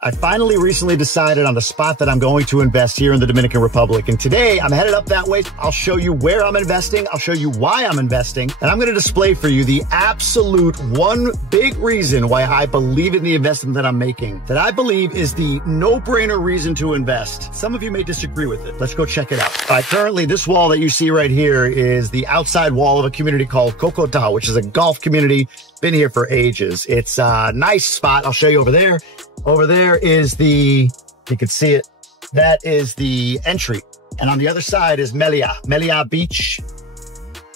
I finally recently decided on the spot that I'm going to invest here in the Dominican Republic. And today I'm headed up that way. I'll show you where I'm investing. I'll show you why I'm investing. And I'm going to display for you the absolute one big reason why I believe in the investment that I'm making, that I believe is the no-brainer reason to invest. Some of you may disagree with it. Let's go check it out. Currently, this wall that you see right here is the outside wall of a community called Cocotao, which is a golf community. Been here for ages. It's a nice spot. I'll show you over there. Over there is you can see it. That is the entry. And on the other side is Meliá Beach.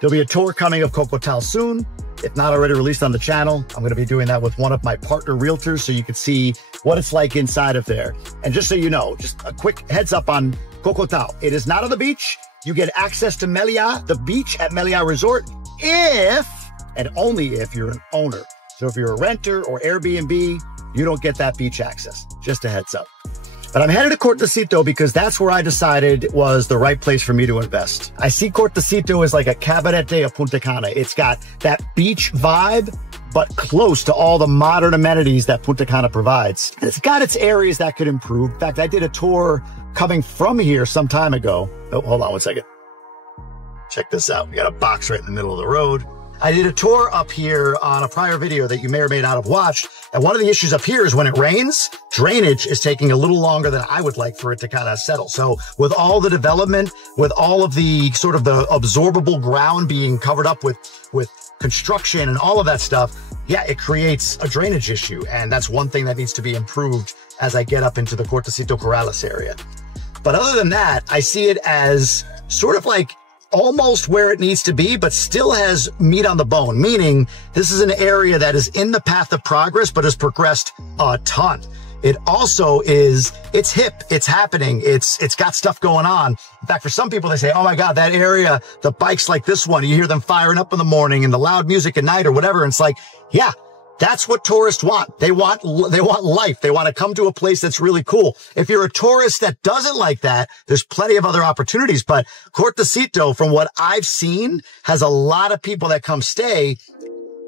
There'll be a tour coming of Cocotao soon. If not already released on the channel, I'm going to be doing that with one of my partner realtors so you can see what it's like inside of there. And just so you know, just a quick heads up on Cocotao. It is not on the beach. You get access to Meliá, the beach at Meliá Resort, if and only if you're an owner. So if you're a renter or Airbnb, you don't get that beach access. Just a heads up. But I'm headed to Cortecito because that's where I decided was the right place for me to invest. I see Cortecito as like a cabarete of Punta Cana. It's got that beach vibe, but close to all the modern amenities that Punta Cana provides. And it's got its areas that could improve. In fact, I did a tour coming from here some time ago. Oh, hold on one second. Check this out. We got a box right in the middle of the road. I did a tour up here on a prior video that you may or may not have watched. And one of the issues up here is when it rains, drainage is taking a little longer than I would like for it to kind of settle. So with all the development, with all of the sort of the absorbable ground being covered up with construction and all of that stuff, yeah, it creates a drainage issue. And that's one thing that needs to be improved as I get up into the Cortecito Corrales area. But other than that, I see it as sort of like almost where it needs to be, but still has meat on the bone, meaning this is an area that is in the path of progress, but has progressed a ton. It also is, it's hip, it's happening, it's got stuff going on. In fact, for some people, they say, oh my God, that area, the bikes like this one, you hear them firing up in the morning and the loud music at night or whatever. And it's like, yeah, that's what tourists want. They want life. They want to come to a place that's really cool. If you're a tourist that doesn't like that, there's plenty of other opportunities. But Cortecito, from what I've seen, has a lot of people that come stay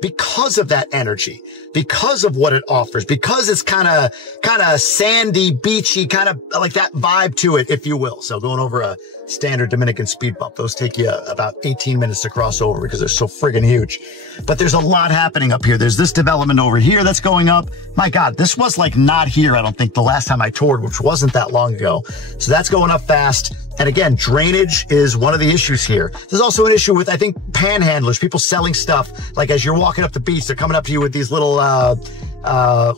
because of that energy, because of what it offers, because it's kind of sandy, beachy, kind of like that vibe to it, if you will. So going over a standard Dominican speed bump, those take you about 18 minutes to cross over because they're so friggin' huge. But there's a lot happening up here. There's this development over here that's going up. My God, this was like not here, I don't think, the last time I toured, which wasn't that long ago. So that's going up fast. And again, drainage is one of the issues here. There's also an issue with, I think, panhandlers, people selling stuff. Like as you're walking up the beach, they're coming up to you with these little,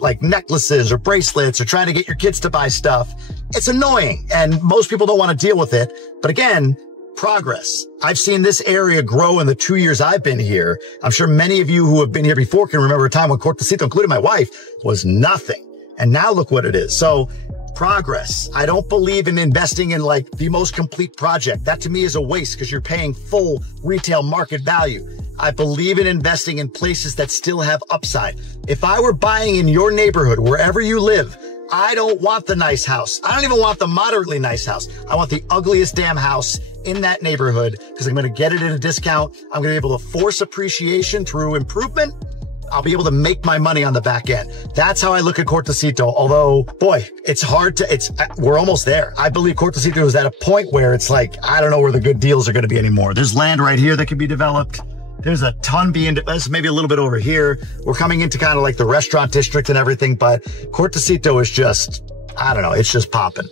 like necklaces or bracelets or trying to get your kids to buy stuff. It's annoying and most people don't want to deal with it. But again, progress. I've seen this area grow in the 2 years I've been here. I'm sure many of you who have been here before can remember a time when Cortecito, including my wife, was nothing. And now look what it is. So progress. I don't believe in investing in like the most complete project. That to me is a waste because you're paying full retail market value. I believe in investing in places that still have upside. If I were buying in your neighborhood, wherever you live, I don't want the nice house. I don't even want the moderately nice house. I want the ugliest damn house in that neighborhood because I'm going to get it at a discount. I'm going to be able to force appreciation through improvement. I'll be able to make my money on the back end. That's how I look at Cortecito. Although, boy, it's hard to, we're almost there. I believe Cortecito is at a point where it's like, I don't know where the good deals are going to be anymore. There's land right here that could be developed. There's a ton being, maybe a little bit over here. We're coming into kind of like the restaurant district and everything, but Cortecito is just, I don't know, it's just popping.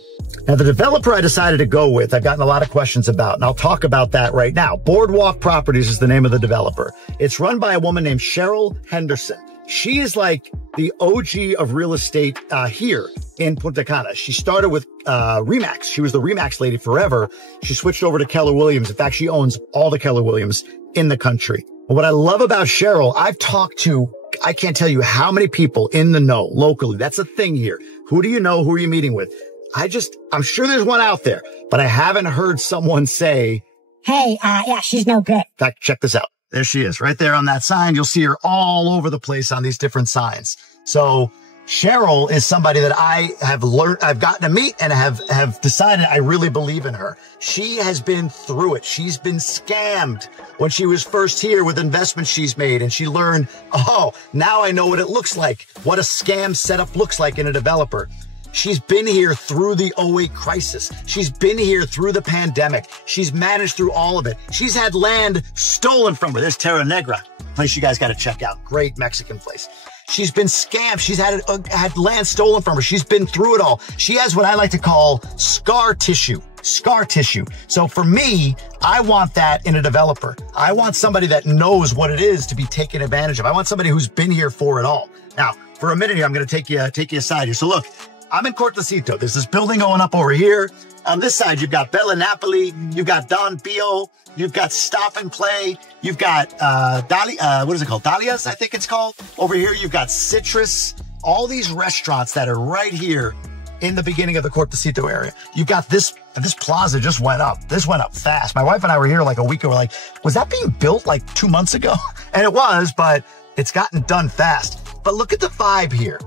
Now, the developer I decided to go with, I've gotten a lot of questions about, and I'll talk about that right now. Boardwalk Properties is the name of the developer. It's run by a woman named Cheryl Henderson. She is like the OG of real estate here in Punta Cana. She started with RE/MAX. She was the RE/MAX lady forever. She switched over to Keller Williams. In fact, she owns all the Keller Williams in the country. But what I love about Cheryl, I've talked to, I can't tell you how many people in the know locally. That's a thing here. Who do you know? Who are you meeting with? I'm sure there's one out there, but I haven't heard someone say, hey, yeah, she's no good. In fact, check this out. There she is right there on that sign. You'll see her all over the place on these different signs. So Cheryl is somebody that I have learned, I've gotten to meet and have decided I really believe in her. She has been through it. She's been scammed when she was first here with investments she's made, and she learned, oh, now I know what it looks like, what a scam setup looks like in a developer. She's been here through the '08 crisis. She's been here through the pandemic. She's managed through all of it. She's had land stolen from her. There's Terra Negra, place you guys got to check out. Great Mexican place. She's been scammed. She's had land stolen from her. She's been through it all. She has what I like to call scar tissue. Scar tissue. So for me, I want that in a developer. I want somebody that knows what it is to be taken advantage of. I want somebody who's been here for it all. Now, for a minute here, I'm going to take you aside here. So look, I'm in Cortecito. There's this building going up over here. On this side, you've got Bella Napoli, you've got Don Pio, you've got Stop and Play, you've got what is it called? Dalia's, I think it's called. Over here, you've got Citrus, all these restaurants that are right here in the beginning of the Cortecito area. You've got this plaza just went up. This went up fast. My wife and I were here like a week ago. We're like, was that being built like 2 months ago? And it was, but it's gotten done fast. But look at the vibe here.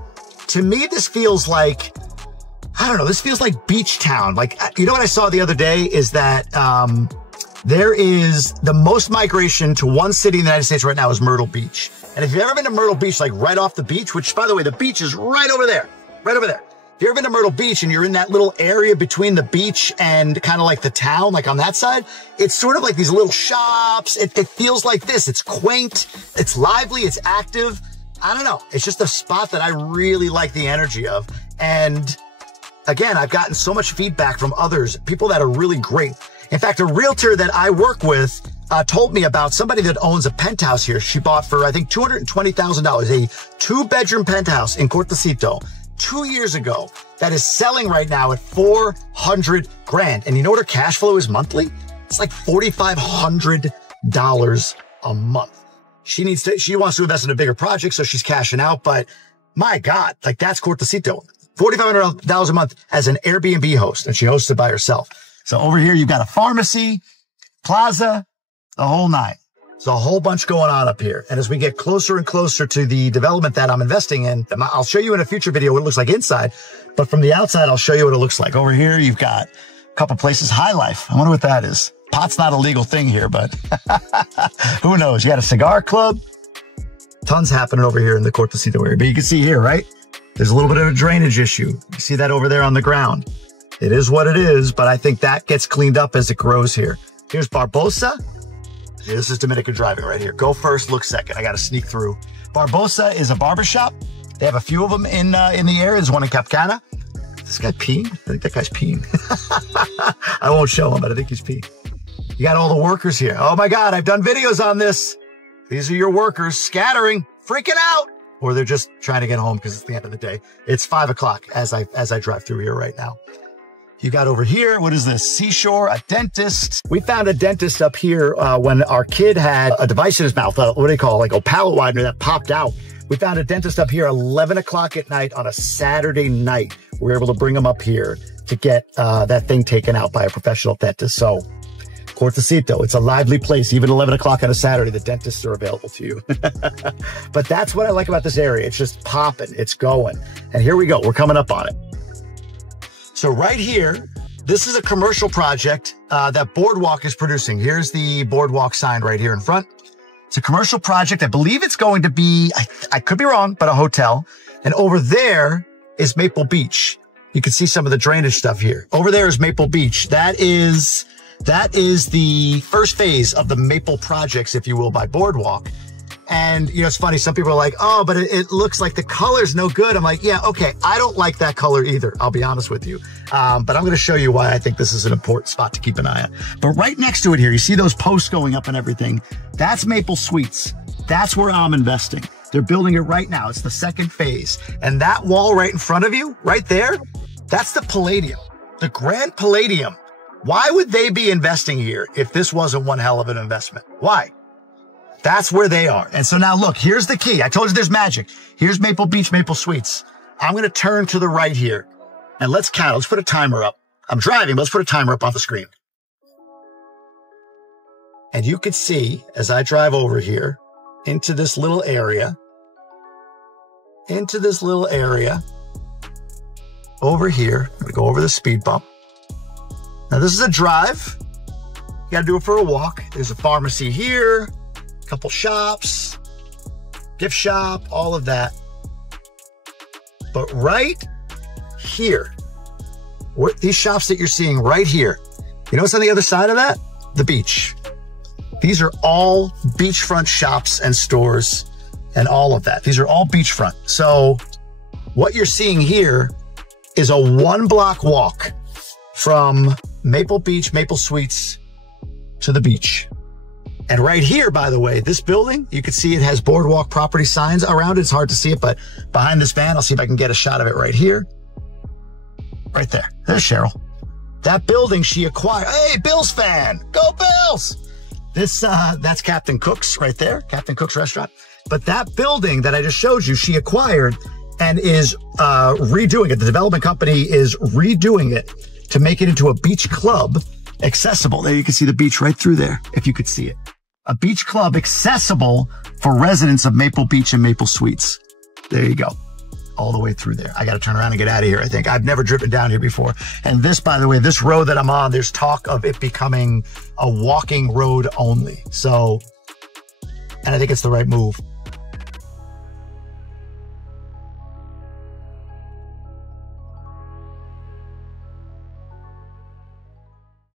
To me, this feels like, I don't know, this feels like beach town. Like, you know what I saw the other day is that there is the most migration to one city in the United States right now is Myrtle Beach. And if you've ever been to Myrtle Beach, like right off the beach, which by the way, the beach is right over there, right over there. If you've ever been to Myrtle Beach and you're in that little area between the beach and kind of like the town, like on that side, it's sort of like these little shops. It feels like this. It's quaint, it's lively, it's active. I don't know. It's just a spot that I really like the energy of. And again, I've gotten so much feedback from others, people that are really great. In fact, a realtor that I work with told me about somebody that owns a penthouse here. She bought for, I think, $220,000, a 2-bedroom penthouse in Cortecito 2 years ago that is selling right now at $400,000. And you know what her cash flow is monthly? It's like $4,500 a month. She wants to invest in a bigger project, so she's cashing out. But my God, like that's Cortecito. $4,500 a month as an Airbnb host, and she hosts it by herself. So over here, you've got a pharmacy, plaza, the whole nine. There's a whole bunch going on up here. And as we get closer and closer to the development that I'm investing in, I'll show you in a future video what it looks like inside. But from the outside, I'll show you what it looks like. Over here, you've got a couple places. High Life. I wonder what that is. Pot's not a legal thing here, but who knows? You got a cigar club. Tons happening over here in the Cortecito area. But you can see here, right? There's a little bit of a drainage issue. You see that over there on the ground. It is what it is, but I think that gets cleaned up as it grows here. Here's Barbosa. This is Dominican driving right here. Go first, look second. I got to sneak through. Barbosa is a barbershop. They have a few of them in the area. There's one in Capcana. Is this guy peeing? I think that guy's peeing. I won't show him, but I think he's peeing. You got all the workers here. Oh my God, I've done videos on this. These are your workers scattering, freaking out. Or they're just trying to get home because it's the end of the day. It's 5 o'clock as I drive through here right now. You got over here, what is this? Seashore, a dentist. We found a dentist up here when our kid had a device in his mouth, what do they call it? Like a palate widener that popped out. We found a dentist up here 11 o'clock at night on a Saturday night. We were able to bring him up here to get that thing taken out by a professional dentist. So Cortecito, it's a lively place. Even 11 o'clock on a Saturday, the dentists are available to you. But that's what I like about this area. It's just popping, it's going. And here we go, we're coming up on it. So right here, this is a commercial project that Boardwalk is producing. Here's the Boardwalk sign right here in front. It's a commercial project. I believe it's going to be, I could be wrong, but a hotel. And over there is Maple Beach. You can see some of the drainage stuff here. Over there is Maple Beach. That is the first phase of the Maple projects, if you will, by Boardwalk. And, you know, it's funny. Some people are like, oh, but it looks like the color's no good. I'm like, yeah, okay. I don't like that color either. I'll be honest with you. But I'm going to show you why I think this is an important spot to keep an eye on. But right next to it here, you see those posts going up and everything. That's Maple Suites. That's where I'm investing. They're building it right now. It's the second phase. And that wall right in front of you, right there, that's the Palladium, the Grand Palladium. Why would they be investing here if this wasn't one hell of an investment? Why? That's where they are. And so now look, here's the key. I told you there's magic. Here's Maple Beach, Maple Suites. I'm going to turn to the right here and let's count. Let's put a timer up. I'm driving, but let's put a timer up on the screen. And you can see as I drive over here into this little area, into this little area over here. I'm gonna go over the speed bump. Now this is a drive. You gotta do it for a walk. There's a pharmacy here, a couple shops, gift shop, all of that. But right here, these shops that you're seeing right here, you know what's on the other side of that? The beach. These are all beachfront shops and stores and all of that. These are all beachfront. So what you're seeing here is a 1-block walk from Maple Beach, Maple Suites to the beach. And right here, by the way, this building, you can see it has boardwalk property signs around it. It's hard to see it, but behind this van, I'll see if I can get a shot of it right here. Right there. There's Cheryl. That building she acquired. Hey, Bills fan. Go Bills. That's Captain Cook's right there. Captain Cook's restaurant. But that building that I just showed you, she acquired and is redoing it. The development company is redoing it to make it into a beach club accessible. There you can see the beach right through there, if you could see it. A beach club accessible for residents of Maple Beach and Maple Suites. There you go. All the way through there. I got to turn around and get out of here, I think. I've never driven down here before. And this, by the way, this road that I'm on, there's talk of it becoming a walking road only. So, and I think it's the right move.